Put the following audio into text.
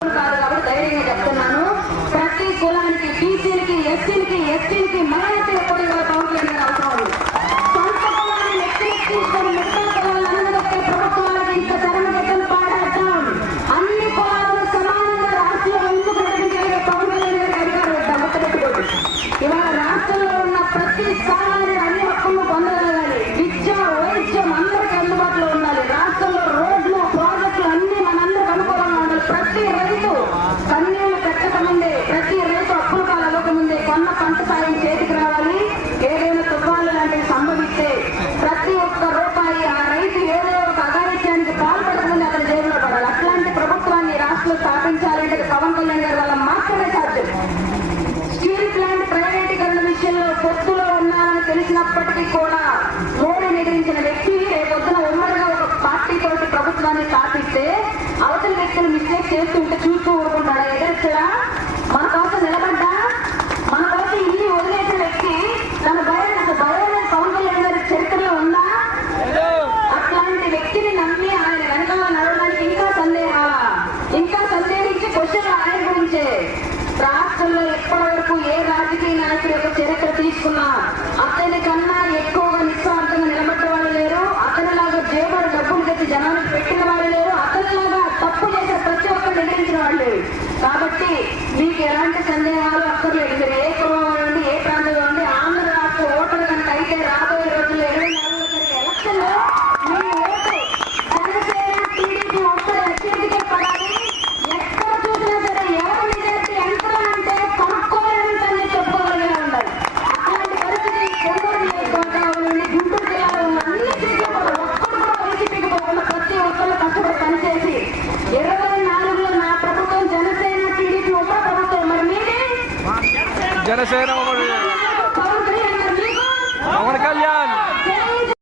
కాదు కాబట్టి ధైర్యంగా చెప్తున్నాను. ప్రతి కులానికి, బీసీలకి, ఎస్టీలకి మైనారిటీ ఎప్పుడు పవన్ కళ్యాణ్ అవసరం ఉంది. సొంత కులాన్ని ఎత్తికొని మిగతా కులాలందరికీ ప్రభుత్వాలకు ఇంత ధర్మగీతలు పాడేద్దాం. అన్ని కులాలను సమానంగా రాష్ట్రంలో ఎందుకు ప్రకటించే పవన్ కళ్యాణ్ గారికి అధికారం ఇద్దాం. గుర్తుపెట్టుకోండి, ఇవాళ రాష్ట్రంలో ఉన్న ప్రతి సామాన్యుడు అన్ని హక్కులు పొందగలగాలి. విద్య, వైద్యం అందరికీ అందుబాటులో ఉండాలి. రాష్ట్రంలో రోడ్లు, ప్రాజెక్టులు అన్ని మనందరికి అనుకూలంగా ఉండాలి. ప్రతి రైతు కన్నీళ్లు పెట్టకముందే, ప్రతి రైతు అప్పుల పాలవకముందే కొన్న పంట సాయం చేతికి రావాలి. ఏదైనా తుఫాను లాంటివి సంభవిస్తే ప్రతి ఒక్క రూపాయి ఆ రైతు ఏదో ఒక అఘాయిత్యానికి పాల్పడకముందే అతని జైల్లో పడాలి. అట్లాంటి ప్రభుత్వాన్ని రాష్ట్రంలో స్థాపించాలంటే పవన్ కళ్యాణ్ గారి వల్ల మాత్రమే సాధ్యం. స్టీల్ ప్లాంట్ ప్రైవేటీకరణ విషయంలో పొత్తులో ఉన్నారని తెలిసినప్పటికీ కూడా మోడీని ఎదిరించిన వ్యక్తి రేపొద్దున ఉమ్మడిగా ఒక పార్టీతో ప్రభుత్వాన్ని స్థాపిస్తే అవతల వ్యక్తులు మిస్టేక్ చేస్తుంటే చూస్తూ ఊరుకుంటాడా? ఎదురుచడా? మన కోసం నిలబడ్డా, మన కోసం ఇల్లు వదిలేసిన వ్యక్తి తన భయం పవన్ కళ్యాణ్ గారి చరిత్రలో ఉందా? అట్లాంటి వ్యక్తిని నమ్మి ఆయన వెనకాల నడవడానికి ఇంకా సందేహించి క్వశ్చన్ ఆయన గురించే. రాష్ట్రంలో ఎప్పటి వరకు ఏ రాజకీయ నాయకుడి యొక్క చరిత్ర తీసుకున్నా అతని కన్నా ఎక్కువగా నిస్వార్థంగా నిలబడ్డ వాళ్ళు లేరు. అతనిలాగా జేబులు డబ్బులు తెచ్చి జనానికి పెట్టిన వాళ్ళు లేరు. అతనిలాగా తప్పు చేసే ప్రతి ఒక్కరు ఎదిరించిన వాళ్ళు. కాబట్టి మీకు ఎలాంటి సందేహాలు అక్కర్లేదు. మీరు ఏ కులం నుండి, ఏ ప్రాంతంలో ఉండి ఆంధ్ర రాష్ట్ర ఓటరు కనుక అయితే రాబోయే రోజుల్లో 24లో జరిగే ఎలక్షన్ లో మీ ఓటు జనసేన, టీడీపీ ఒక్కరు అత్యధిక పడాలి. ఎక్కడ చూసినా సరే ఎవరు నిజానికి ఎంత అంటే కనుక్కోలేని చెప్పుకోగలిగే ఉండాలి. అట్లాంటి పరిస్థితి కొనుగోలు నియోజకవర్గం నుండి గుంటూరు జిల్లాలో ఉన్న అన్ని సీట్లు ఒక్కడు కూడా వైసీపీకి పోకుండా ప్రతి ఒక్కరు కష్టపడి పనిచేసి 24లో నా ప్రభుత్వం జనసేన, టీడీపీ ఒక ప్రభుత్వం. మరి మీది జనసేన